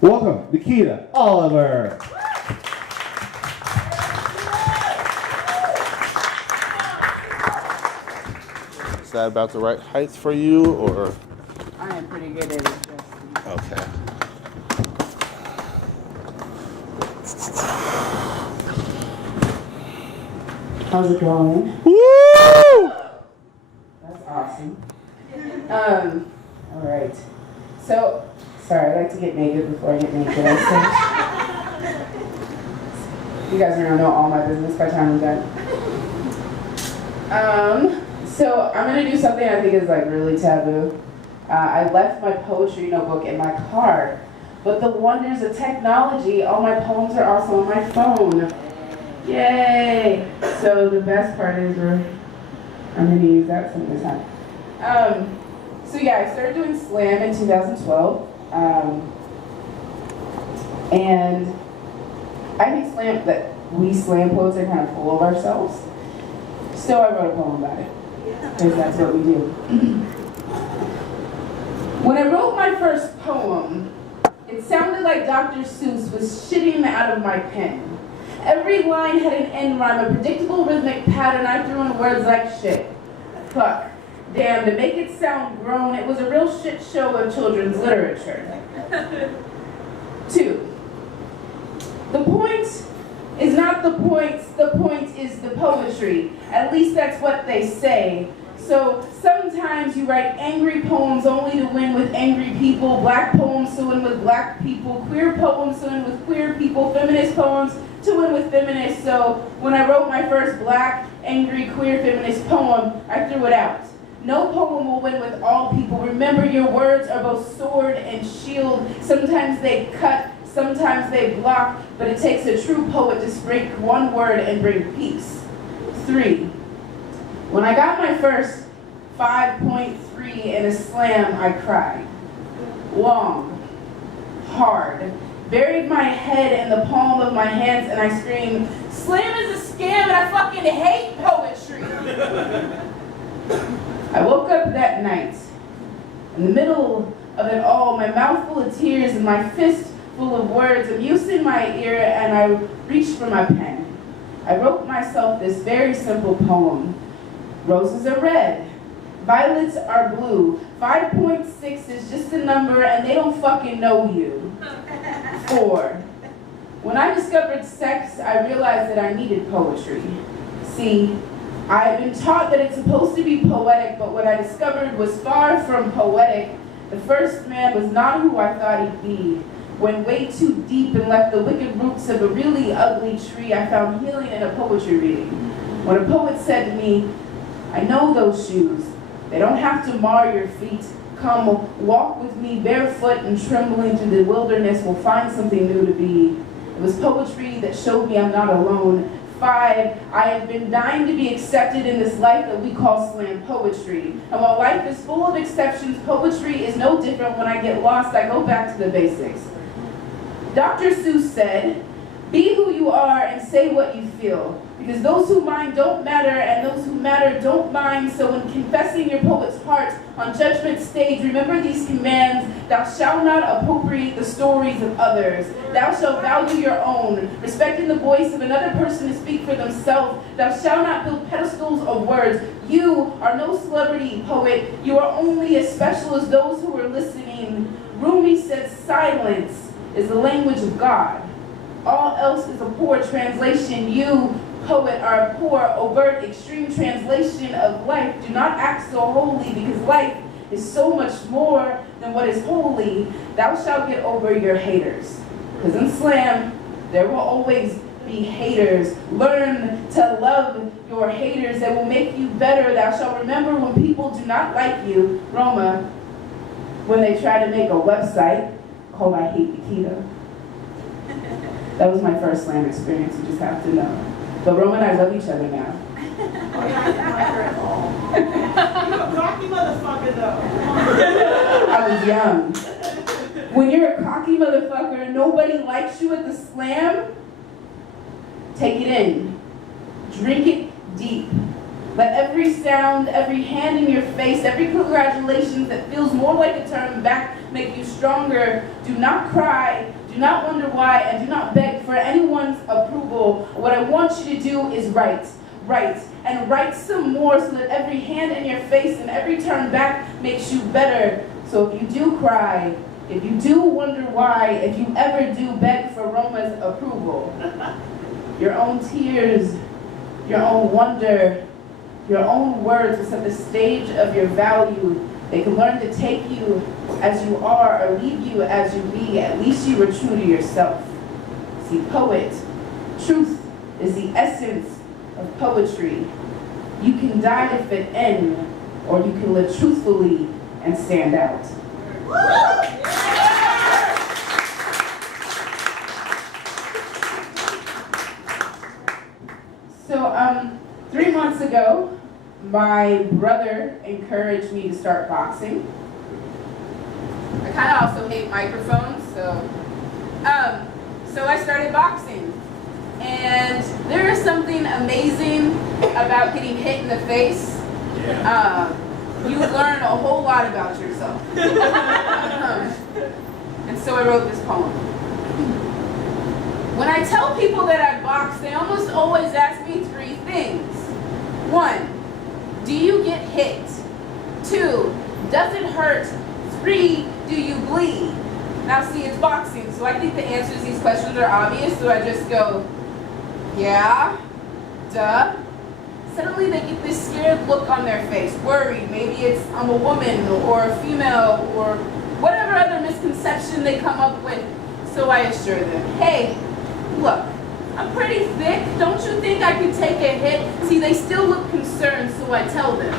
Welcome, Nikkita Oliver. Is that about the right height for you, or? I am pretty good at it, Justin. Okay. How's it going? Woo! That's awesome. All right. So, sorry, I like to get naked before I get naked. You guys are gonna know all my business by the time I'm done. So I'm gonna do something I think is like really taboo. I left my poetry notebook in my car, but the wonders of technology, all my poems are also on my phone. Yay! So the best part is I'm gonna use that some of this time. So yeah, I started doing slam in 2012, and I think we slam poets are kind of full of ourselves. So I wrote a poem about it, because that's what we do. When I wrote my first poem, it sounded like Dr. Seuss was shitting out of my pen. Every line had an end rhyme, a predictable rhythmic pattern. I threw in words like shit, fuck, damn, to make it sound grown. It was a real shit show of children's literature. 2. The point is not the point is the poetry. At least that's what they say. So sometimes you write angry poems only to win with angry people, black poems to win with black people, queer poems to win with queer people, feminist poems to win with feminists. So when I wrote my first black, angry, queer, feminist poem, I threw it out. No poem will win with all people. Remember, your words are both sword and shield. Sometimes they cut, sometimes they block, but it takes a true poet to speak one word and bring peace. 3. When I got my first 5.3 in a slam, I cried. Long, hard, buried my head in the palm of my hands, and I screamed, "Slam is a scam and I fucking hate poetry." I woke up that night, in the middle of it all, my mouth full of tears and my fist full of words, a muse in my ear, and I reached for my pen. I wrote myself this very simple poem. Roses are red, violets are blue, 5.6 is just a number and they don't fucking know you. 4. When I discovered sex, I realized that I needed poetry. See, I had been taught that it's supposed to be poetic, but what I discovered was far from poetic. The first man was not who I thought he'd be. Went way too deep and left the wicked roots of a really ugly tree. I found healing in a poetry reading. When a poet said to me, "I know those shoes. They don't have to mar your feet. Come, walk with me barefoot and trembling through the wilderness. We'll find something new to be." It was poetry that showed me I'm not alone. 5, I have been dying to be accepted in this life that we call slam poetry. And while life is full of exceptions, poetry is no different. When I get lost, I go back to the basics. Dr. Seuss said, "Be who you are and say what you feel. Because those who mind don't matter, and those who matter don't mind. So when confessing your poet's heart on judgment stage, remember these commands. Thou shalt not appropriate the stories of others. Thou shalt value your own, respecting the voice of another person to speak for themselves. Thou shalt not build pedestals of words. You are no celebrity poet. You are only as special as those who are listening." Rumi said silence is the language of God. All else is a poor translation. You, poet, are a poor, overt, extreme translation of life. Do not act so holy, because life is so much more than what is holy. Thou shalt get over your haters. Because in slam, there will always be haters. Learn to love your haters. They will make you better. Thou shalt remember when people do not like you. Roma, when they try to make a website called I Hate Nikkita. That was my first slam experience, you just have to know. But Roma and I love each other now. Oh, yeah, I didn't like her at all. You a cocky motherfucker, though. I was young. When you're a cocky motherfucker and nobody likes you at the slam, take it in. Drink it deep. Let every sound, every hand in your face, every congratulations that feels more like a turn back make you stronger. Do not cry, do not wonder why, and do not beg for anyone's approval. What I want you to do is write, and write some more so that every hand in your face and every turn back makes you better. So if you do cry, if you do wonder why, if you ever do beg for Roma's approval, your own tears, your own wonder, your own words will set the stage of your value. They can learn to take you as you are or leave you as you be. At least you were true to yourself. See, poet, truth is the essence of poetry. You can die to fit in, or you can live truthfully and stand out. So, 3 months ago, my brother encouraged me to start boxing. I kind of also hate microphones, so I started boxing. And there is something amazing about getting hit in the face. You learn a whole lot about yourself. And so I wrote this poem. When I tell people that I box, they almost always ask me 3 things. 1, do you get hit? 2, does it hurt? 3, do you bleed? Now see, it's boxing, so I think the answers to these questions are obvious, so I just go, yeah, duh. Suddenly they get this scared look on their face, worried. Maybe it's I'm a woman or a female or whatever other misconception they come up with. So I assure them, hey, look, I'm pretty thick. Don't you think I could take a hit? See, they still look concerned, so I tell them,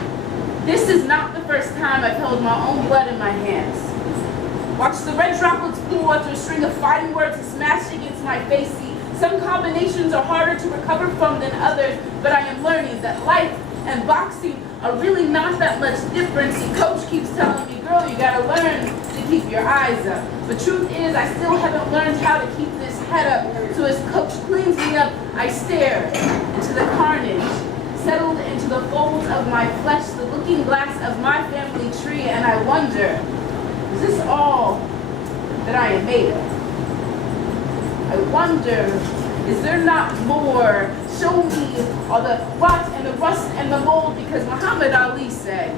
this is not the first time I've held my own blood in my hands. Watch the red droplets pool after a string of fighting words and smash against my face. See, some combinations are harder to recover from than others, but I am learning that life and boxing are really not that much different. See, coach keeps telling me, girl, you gotta learn to keep your eyes up. But truth is, I still haven't learned how to keep this head up. So as coach cleans me up, I stare into the carnage, settled into the folds of my flesh, the looking glass of my family tree, and I wonder, is this all that I am made of? I wonder, is there not more? Show me all the rot and the rust and the mold, because Muhammad Ali said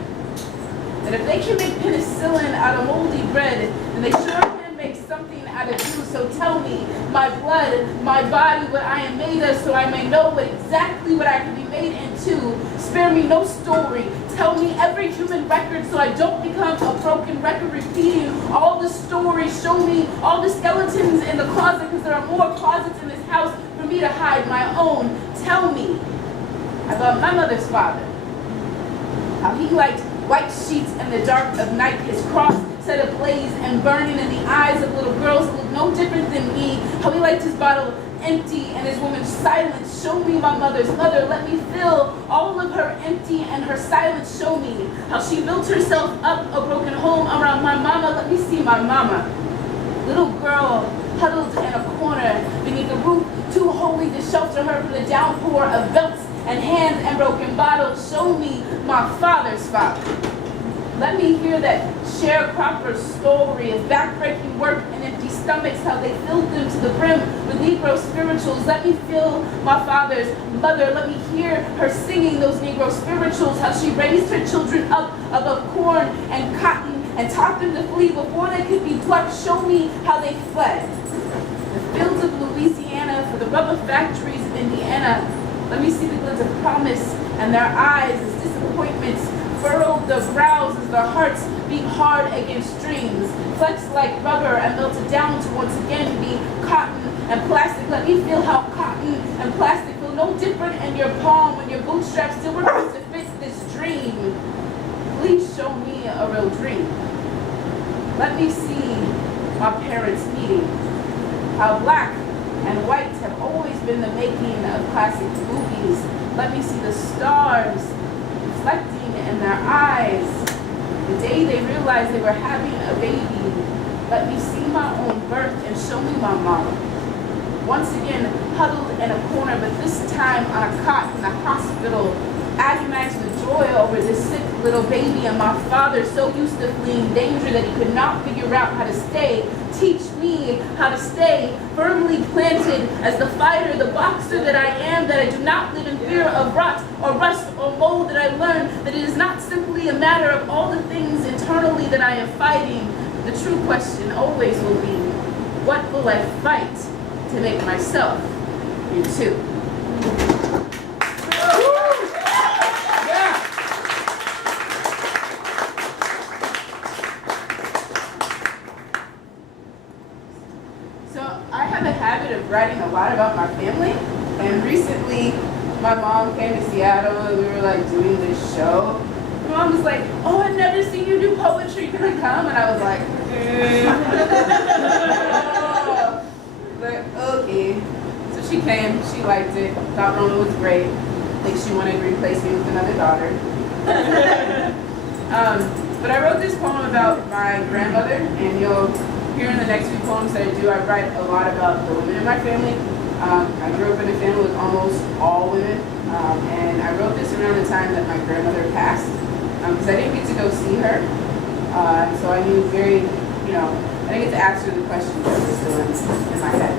that if they can make penicillin out of moldy bread, then they sure can make something out of you. So tell me, my blood, my body, what I am made of, so I may know exactly what I can be made into. Spare me no story. Tell me every human record so I don't become a broken record repeating all the stories. Show me all the skeletons in the closet, because there are more closets in this house for me to hide my own. Tell me about my mother's father, how he liked white sheets in the dark of night, his cross set ablaze and burning in the eyes of little girls who look no different than me, how he liked his bottle empty and his woman's silence. Show me my mother's mother. Let me fill all of her empty and her silence. Show me how she built herself up a broken home around my mama. Let me see my mama. Little girl huddled in a corner beneath a roof too holy to shelter her from the downpour of belts and hands and broken bottles. Show me my father's father. Let me hear that sharecropper story of backbreaking work and empty stomachs, how they filled them to the brim with Negro spirituals. Let me feel my father's mother. Let me hear her singing those Negro spirituals, how she raised her children up above corn and cotton and taught them to flee before they could be plucked. Show me how they fled the fields of Louisiana for the rubber factories of Indiana. Let me see the glint of promise and their eyes as disappointments furrowed their brows as their hearts beat hard against streams, flexed like rubber and melted down to once again be cotton and plastic. Let me feel how cotton and plastic feel no different in your palm when your bootstraps still refuse to fit this dream. Please show me a real dream. Let me see my parents meeting, how black and white have always been the making of classic movies. Let me see the stars reflecting in their eyes the day they realized they were having a baby. Let me see my own birth and show me my mama. Once again, huddled in a corner, but this time on a cot in the hospital, agonized with joy over this sick little baby, and my father, so used to fleeing danger that he could not figure out how to stay, teach me how to stay firmly planted as the fighter, the boxer that I am, that I do not live in fear of rot or rust or mold, that I learned that it is not simply a matter of all the things internally that I am fighting. The true question always will be, what will I fight to make myself into? So I have a habit of writing a lot about my family, and recently my mom came to Seattle and we were like doing this show. My mom was like, oh, I've never seen you do poetry, can I come? And I was like, oh. Like, okay. So she came, she liked it, thought Rona was great. I think she wanted to replace me with another daughter. But I wrote this poem about my grandmother, and you'll hear in the next few poems that I do, I write a lot about the women in my family. I grew up in a family with almost all women, and I wrote this around the time that my grandmother passed, because I didn't get to go see her, so I knew very, I didn't get to ask her the questions that were still in my head.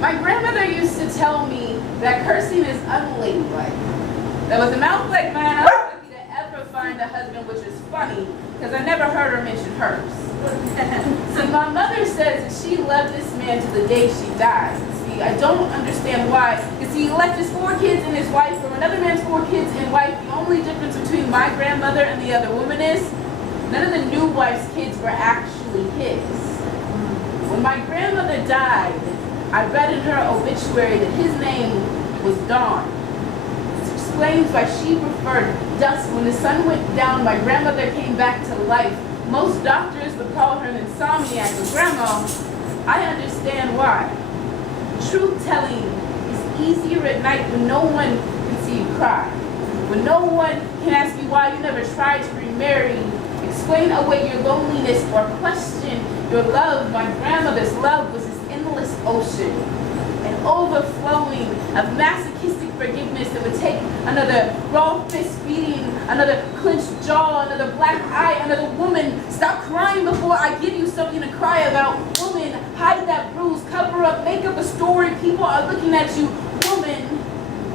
My grandmother used to tell me that cursing is unladylike. That with a mouth like mine, I was lucky to ever find a husband, which is funny, because I never heard her mention hers. See, my mother says that she loved this man to the day she died. See, I don't understand why. Because he left his 4 kids and his wife from another man's 4 kids and wife. The only difference between my grandmother and the other woman is none of the new wife's kids were actually his. When my grandmother died, I read in her obituary that his name was Dawn. This explains why she preferred dusk. When the sun went down, my grandmother came back to life. Most doctors would call her an insomniac, but Grandma, I understand why. Truth-telling is easier at night when no one can see you cry. When no one can ask you why you never tried to remarry, explain away your loneliness, or question your love. My grandmother's love was this endless ocean, an overflowing of masochistic forgiveness that would take another raw fist beating, another clenched jaw, another black eye, another woman. Stop crying before I give you something to cry about. Woman, hide that bruise, cover up, make up a story. People are looking at you. Woman,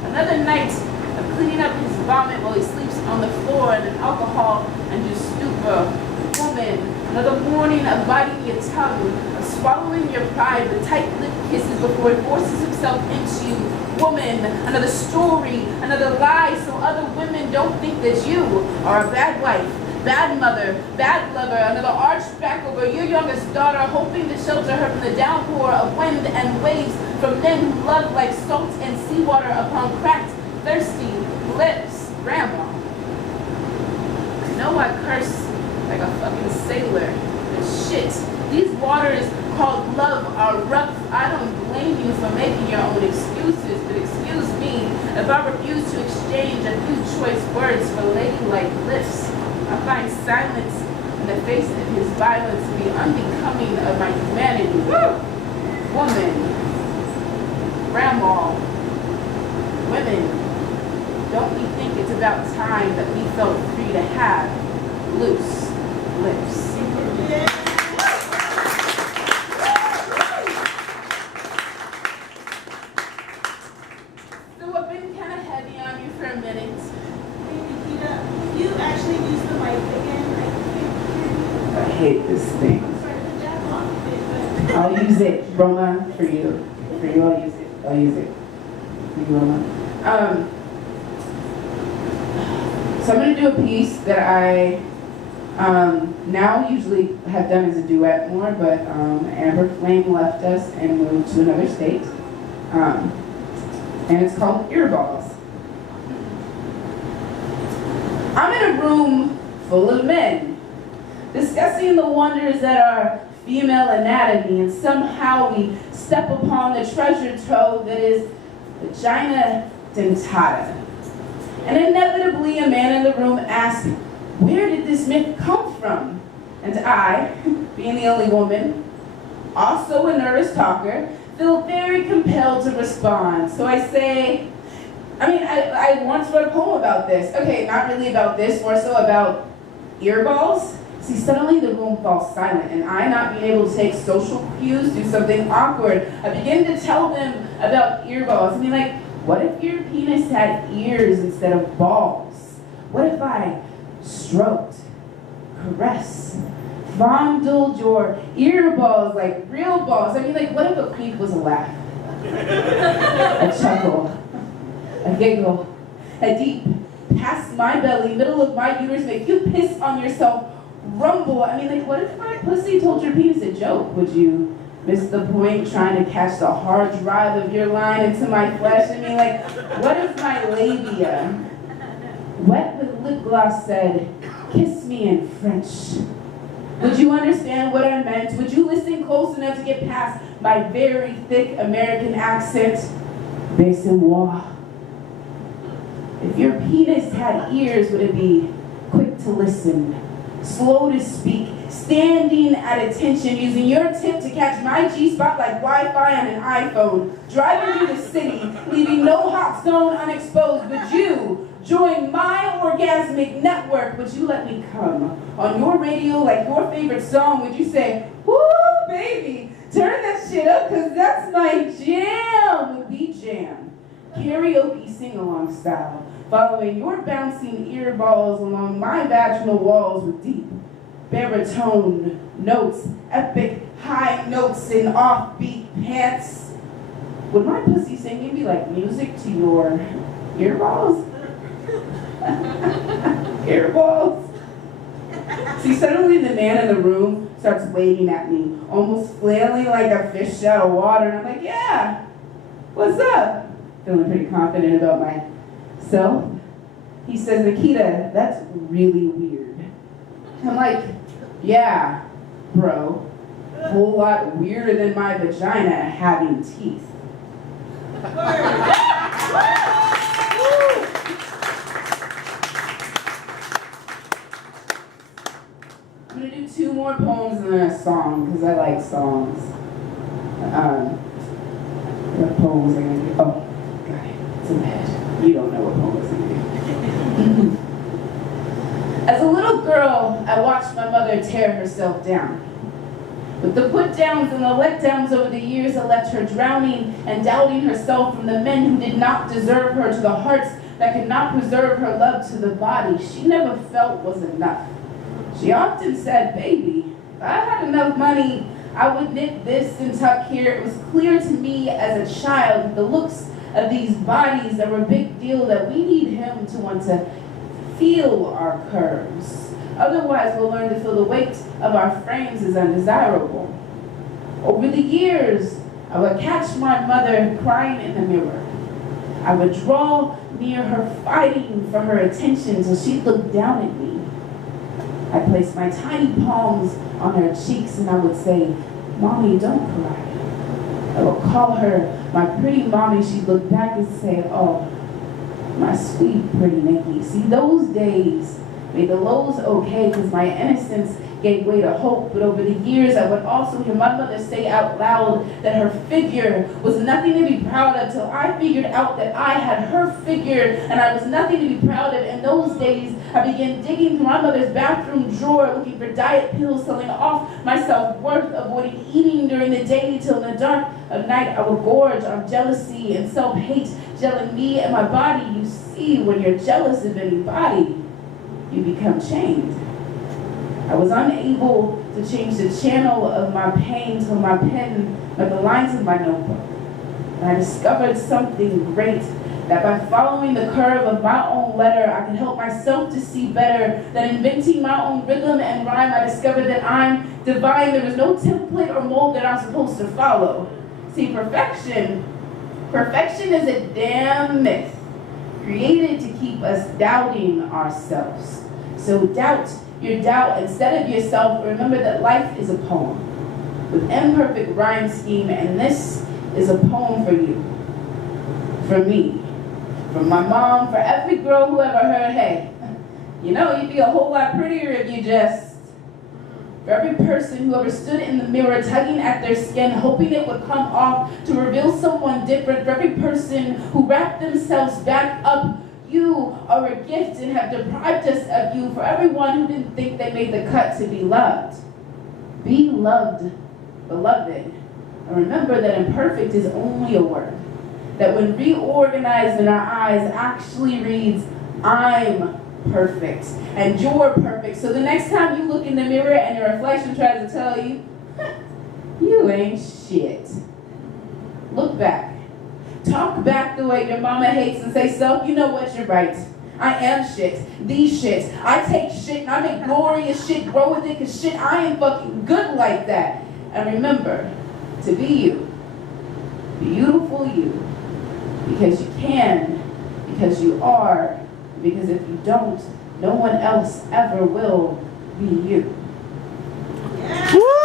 another night of cleaning up his vomit while he sleeps on the floor in an alcohol-induced stupor. Woman, another morning of biting your tongue, of swallowing your pride with tight-lipped kisses before he forces himself into you. Woman, another story, another lie, so other women don't think that you are a bad wife, bad mother, bad lover, another archback over your youngest daughter, hoping to shelter her from the downpour of wind and waves from men who love like salt and seawater upon cracked, thirsty lips. Grandma, I know I curse like a fucking sailor, but shit, these waters called love are rough. I don't blame you for making your own excuses, but excuse me if I refuse to exchange a few choice words for ladylike lips. I find silence in the face of his violence to be unbecoming of my humanity. Woman, grandma, women, don't we think it's about time that we felt free to have loose lips? So I've been kind of heavy on you for a minute. Hey, Nikkita, you actually use the mic again. I can't hear you. I hate this thing. I'm sorry to jab off of it, but I'll use it, Roma, for you. For you, I'll use it. I'll use it. For you, Roma. So I'm going to do a piece that I now usually have done as a duet more, but Amber Flame left us and moved to another state. And it's called Earballs. I'm in a room full of men, discussing the wonders that are female anatomy, and somehow we step upon the treasure trove that is vagina dentata. And inevitably a man in the room asks, where did this myth come from? And I, being the only woman, also a nervous talker, feel very compelled to respond. So I say, I mean, I once wrote a poem about this. Okay, not really about this, more so about earballs. See, suddenly the room falls silent, and I, not being able to take social cues, do something awkward. I begin to tell them about earballs. I mean, like, what if your penis had ears instead of balls? What if I stroked, caressed, fondled your earballs like real balls? I mean, like, what if a creep was a laugh, a chuckle, a giggle, a deep, past my belly, middle of my uterus, make you piss on yourself, rumble? I mean, like, what if my pussy told your penis a joke? Would you miss the point trying to catch the hard drive of your line into my flesh? I mean, like, what if my labia, wet with lip gloss, said, kiss me in French? Would you understand what I meant? Would you listen close enough to get past my very thick American accent? Baissez-moi. If your penis had ears, would it be quick to listen, slow to speak, standing at attention, using your tip to catch my G-spot like Wi-Fi on an iPhone, driving through the city, leaving no hot zone unexposed? Would you join my orgasmic network? Would you let me come on your radio like your favorite song? Would you say, woo, baby, turn that shit up, cause that's my jam? Would we jam? Karaoke sing-along style, following your bouncing earballs along my vaginal walls with deep baritone notes, epic high notes in offbeat pants. Would my pussy singing be like music to your earballs? Earballs? See, suddenly the man in the room starts waving at me, almost flailing like a fish out of water, and I'm like, yeah, what's up? Feeling pretty confident about myself. He says, Nikkita, that's really weird. I'm like, yeah, bro. A whole lot weirder than my vagina having teeth. I'm gonna do 2 more poems and then a song, because I like songs. What poems are gonna do? Oh, got it. It's in the head. You don't know what poems I'm gonna do. As a little girl, I watched my mother tear herself down. With the put-downs and the let-downs over the years that left her drowning and doubting herself from the men who did not deserve her to the hearts that could not preserve her love to the body she never felt was enough. She often said, baby, if I had enough money, I would knit this and tuck here. It was clear to me as a child that the looks of these bodies that were a big deal, that we need him to want to feel our curves. Otherwise, we'll learn to feel the weight of our frames as undesirable. Over the years, I would catch my mother crying in the mirror. I would draw near her, fighting for her attention till she'd look down at me. I'd place my tiny palms on her cheeks and I would say, Mommy, don't cry. I would call her my pretty mommy. She'd look back and say, oh, my sweet pretty Nikki. See, those days made the lows okay because my innocence gave way to hope. But over the years, I would also hear my mother say out loud that her figure was nothing to be proud of, till I figured out that I had her figure and I was nothing to be proud of. In those days, I began digging through my mother's bathroom drawer, looking for diet pills, selling off my self-worth, avoiding eating during the day till in the dark of night I would gorge on jealousy and self-hate, gelling me and my body. You see, when you're jealous of anybody, you become chained. I was unable to change the channel of my pain till my pen met the lines of my notebook. And I discovered something great, that by following the curve of my own letter, I could help myself to see better. That inventing my own rhythm and rhyme, I discovered that I'm divine. There was no template or mold that I'm supposed to follow. See, perfection is a damn myth, created to keep us doubting ourselves. So doubt your doubt instead of yourself. Remember that life is a poem with imperfect rhyme scheme, and this is a poem for you, for me, from my mom, for every girl who ever heard, hey, you know, you'd be a whole lot prettier if you just For every person who ever stood in the mirror tugging at their skin, hoping it would come off to reveal someone different. For every person who wrapped themselves back up, you are a gift and have deprived us of you. For everyone who didn't think they made the cut to be loved. Be loved, beloved. And remember that imperfect is only a word that when reorganized in our eyes actually reads, I'm perfect and you're perfect. So the next time you look in the mirror and your reflection tries to tell you, you ain't shit. Look back. Talk back the way your mama hates and say, self, you know what, you're right. I am shit. The shit. I take shit and I make glorious shit grow with it because shit, I ain't fucking good like that. And remember to be you. Beautiful you. Because you can. Because you are. Because if you don't, no one else ever will be you. Yeah. Woo!